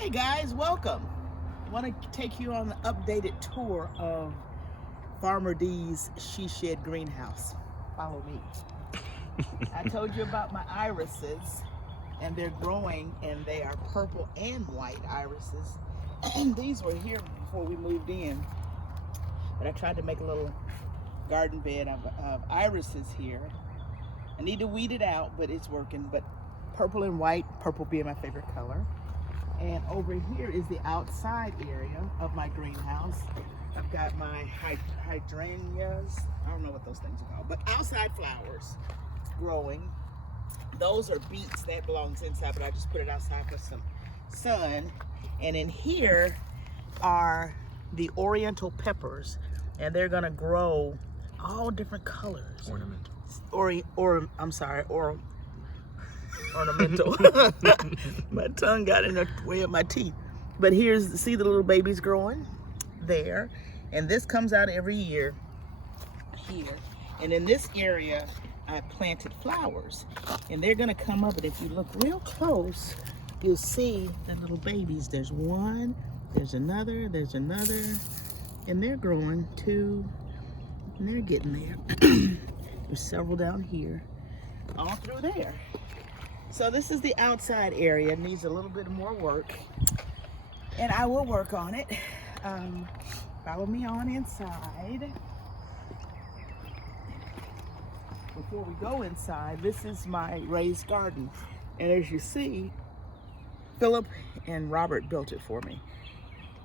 Hey guys, welcome. I want to take you on an updated tour of Farmer Dee's She Shed greenhouse. Follow me. I told you about my irises, and they're growing, and they are purple and white irises. And these were here before we moved in, but I tried to make a little garden bed of irises here. I need to weed it out, but it's working. But purple and white, purple being my favorite color. And over here is the outside area of my greenhouse. I've got my hydrangeas. I don't know what those things are called, but outside flowers growing. Those are beets that belongs inside, but I just put it outside for some sun. And in here are the Oriental Peppers, and they're gonna grow all different colors. Ornamental. My tongue got in the way of my teeth. But see the little babies growing there. And this comes out every year here. And in this area, I planted flowers. And they're gonna come up, and if you look real close, you'll see the little babies. There's one, there's another, and they're growing too. And they're getting there. There's several down here, all through there. So this is the outside area. It needs a little bit more work, and I will work on it. Follow me on inside. Before we go inside, this is my raised garden. And as you see, Philip and Robert built it for me.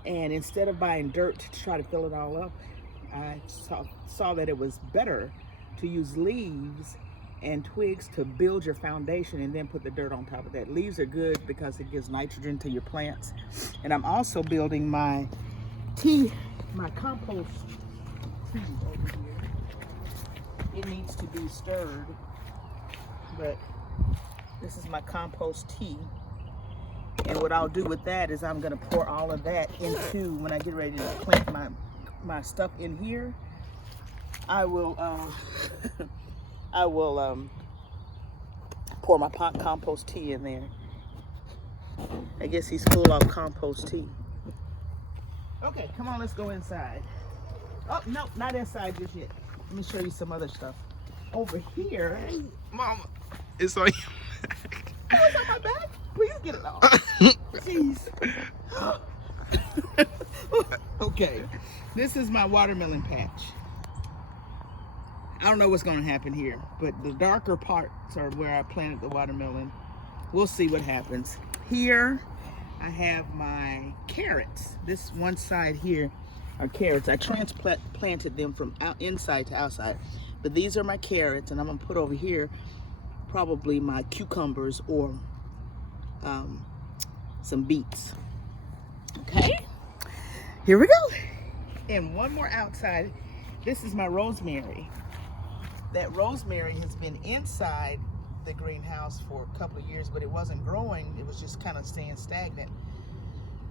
And instead of buying dirt to try to fill it all up, I saw that it was better to use leaves and twigs to build your foundation and then put the dirt on top of that. Leaves are good because it gives nitrogen to your plants. And I'm also building my compost tea over here. It needs to be stirred, but this is my compost tea. And what I'll do with that is I'm gonna pour all of that into, when I get ready to plant my stuff in here, I will pour my compost tea in there. I guess he's full of compost tea. Okay, come on, let's go inside. Oh, no, not inside just yet. Let me show you some other stuff. Over here. Mama, it's on you. Oh, it's on my back? Please get it off. Jeez. Okay, this is my watermelon patch. I don't know what's going to happen here, but the darker parts are where I planted the watermelon. We'll see what happens. Here, I have my carrots. This one side here are carrots. I transplanted them from inside to outside. But these are my carrots, and I'm going to put over here probably my cucumbers or some beets. Okay, here we go. And one more outside. This is my rosemary. That rosemary has been inside the greenhouse for a couple of years, but it wasn't growing. It was just kind of staying stagnant.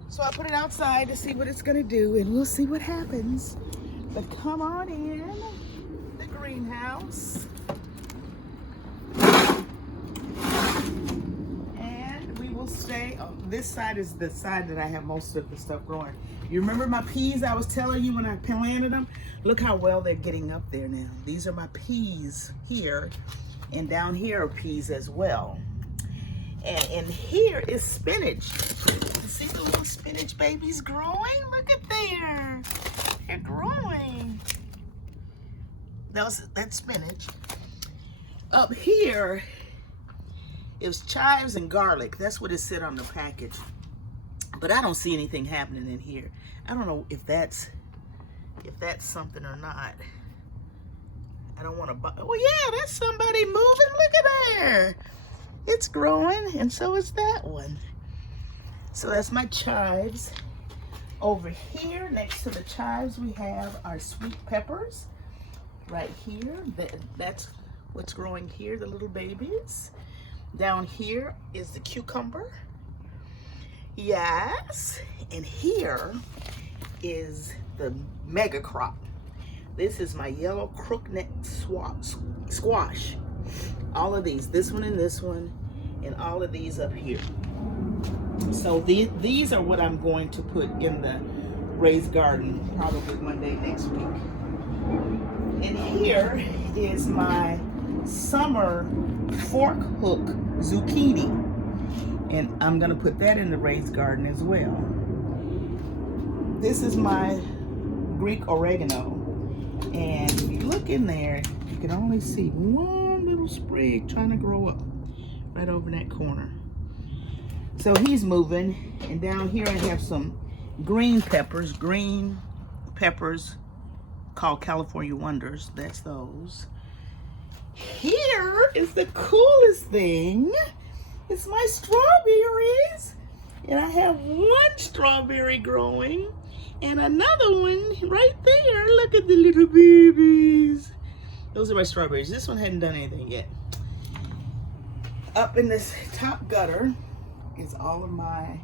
So I put it outside to see what it's gonna do, and we'll see what happens. But come on in the greenhouse. And we will stay, this side is the side that I have most of the stuff growing. You remember my peas I was telling you when I planted them? Look how well they're getting up there now. These are my peas here, and down here are peas as well. And here is spinach. You see the little spinach babies growing? Look at there. They're growing. That's spinach. Up here is chives and garlic. That's what it said on the package. But I don't see anything happening in here. I don't know if that's something or not. I don't want to buy. Oh yeah, that's somebody moving. Look at there. It's growing, and so is that one. So that's my chives. Over here, next to the chives, we have our sweet peppers. Right here, that's what's growing here, the little babies. Down here is the cucumber. Yes, and here is the mega crop. This is my yellow crookneck squash. All of these, this one and all of these up here. So these are what I'm going to put in the raised garden probably one day next week. And here is my summer fork hook zucchini. And I'm gonna put that in the raised garden as well. This is my Greek oregano. And if you look in there, you can only see one little sprig trying to grow up right over in that corner. So he's moving. And down here I have some green peppers called California Wonders. That's those. Here is the coolest thing. It's my strawberries. And I have one strawberry growing and another one right there. Look at the little babies. Those are my strawberries. This one hadn't done anything yet. Up in this top gutter is all of my,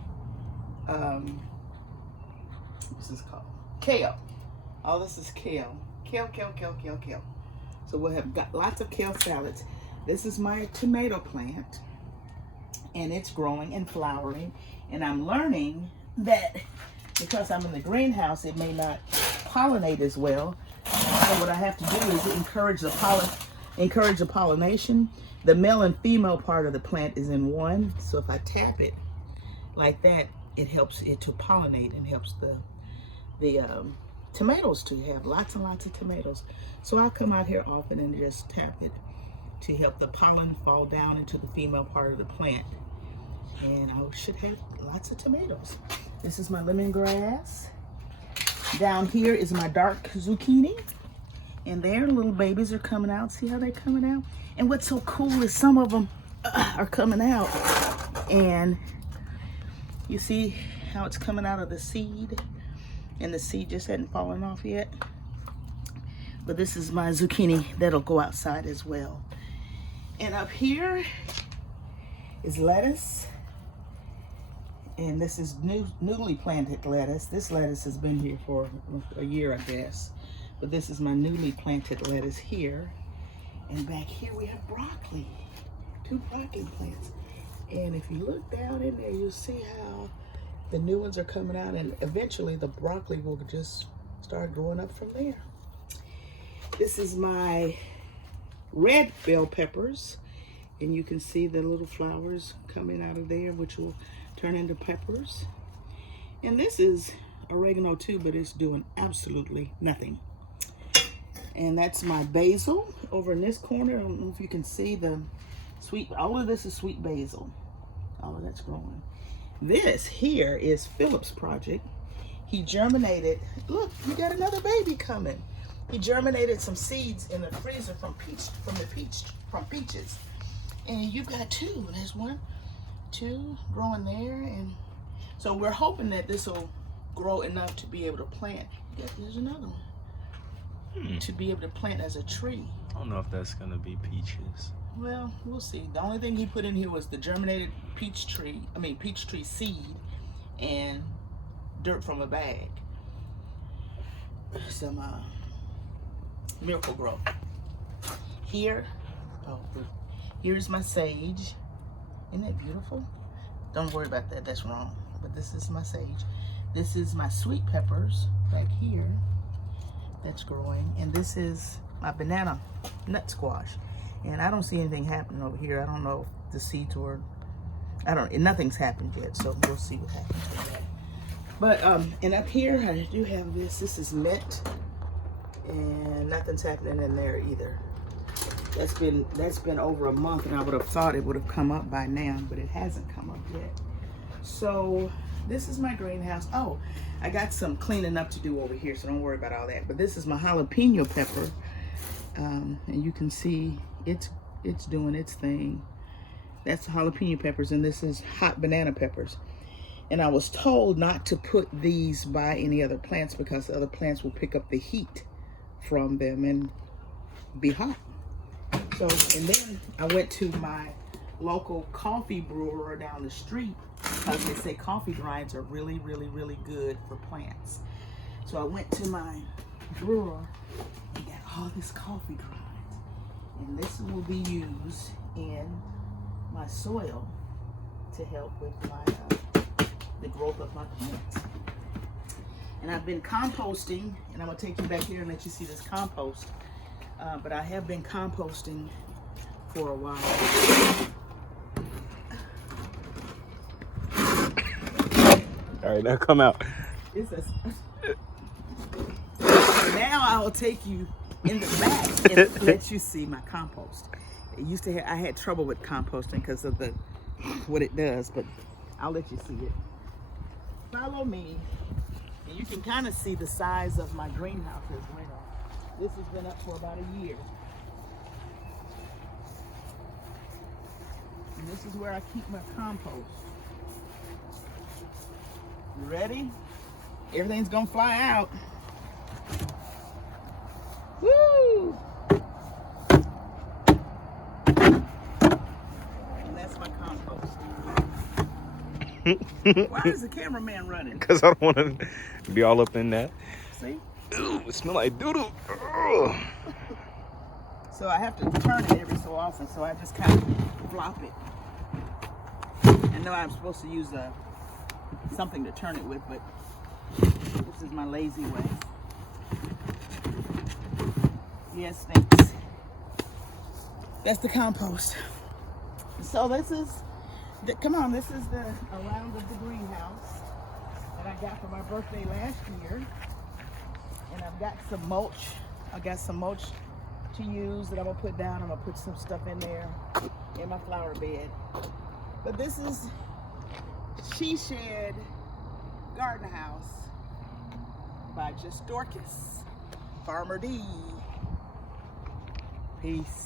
what's this called? Kale. All this is kale. Kale. So we'll have got lots of kale salads. This is my tomato plant, and it's growing and flowering. And I'm learning that because I'm in the greenhouse, it may not pollinate as well. So what I have to do is encourage the pollination. The male and female part of the plant is in one. So if I tap it like that, it helps it to pollinate and helps the tomatoes to have lots and lots of tomatoes. So I'll come out here often and just tap it to help the pollen fall down into the female part of the plant. And I should have lots of tomatoes. This is my lemongrass. Down here is my dark zucchini. And their little babies are coming out. See how they're coming out? And what's so cool is some of them are coming out. And you see how it's coming out of the seed? And the seed just hadn't fallen off yet. But this is my zucchini that'll go outside as well. And up here is lettuce. And this is newly planted lettuce. This lettuce has been here for a year, I guess. But this is my newly planted lettuce here. And back here we have broccoli. 2 broccoli plants. And if you look down in there, you'll see how the new ones are coming out. And eventually the broccoli will just start growing up from there. This is my red bell peppers. And you can see the little flowers coming out of there, which will turn into peppers. And this is oregano too, but it's doing absolutely nothing. And that's my basil over in this corner. I don't know if you can see the sweet, all of this is sweet basil. All of that's growing. This here is Philip's project. He germinated, look, we got another baby coming. He germinated some seeds in the freezer from peaches. And you've got 2. There's 1, 2 growing there. And so we're hoping that this will grow enough to be able to plant. There's another one. To be able to plant as a tree. I don't know if that's gonna be peaches. Well, we'll see. The only thing he put in here was the germinated peach tree seed and dirt from a bag. Some Miracle Grow. Here's my sage. Isn't that beautiful? Don't worry about that, that's wrong. But this is my sage. This is my sweet peppers back here. That's growing. And this is my banana nut squash. And I don't see anything happening over here. I don't know if the seeds were, nothing's happened yet, so we'll see what happens with that. But, and up here, I do have this is mint, and nothing's happening in there either. That's been over a month, and I would have thought it would have come up by now, but it hasn't come up yet. So this is my greenhouse. Oh, I got some cleaning up to do over here, so don't worry about all that. But this is my jalapeno pepper, and you can see it's doing its thing. That's the jalapeno peppers, and this is hot banana peppers. And I was told not to put these by any other plants because the other plants will pick up the heat from them and be hot. So, and then I went to my local coffee brewer down the street because they say coffee grinds are really, really, really good for plants. So I went to my brewer and got all this coffee grinds. And this will be used in my soil to help with my the growth of my plants. And I've been composting, and I'm gonna take you back here and let you see this compost. But I have been composting for a while. All right, now come out. Now I will take you in the back and let you see my compost. It used to I had trouble with composting because of what it does, but I'll let you see it. Follow me, and you can kind of see the size of my greenhouse as well. This has been up for about a year. And this is where I keep my compost. You ready? Everything's gonna fly out. Woo! And that's my compost. Why is the cameraman running? Because I don't want to be all up in that. See? Ooh, it smells like doo-doo. Ugh. So I have to turn it every so often, so I just kind of flop it. I know I'm supposed to use something to turn it with, but this is my lazy way. Yes, thanks. That's the compost. So this is, this is the around of the greenhouse that I got for my birthday last year. And I've got some mulch. I got some mulch to use that I'm gonna put down. I'm gonna put some stuff in there in my flower bed. But this is She Shed Garden House by JustDorcas Farmeress Dee. Peace.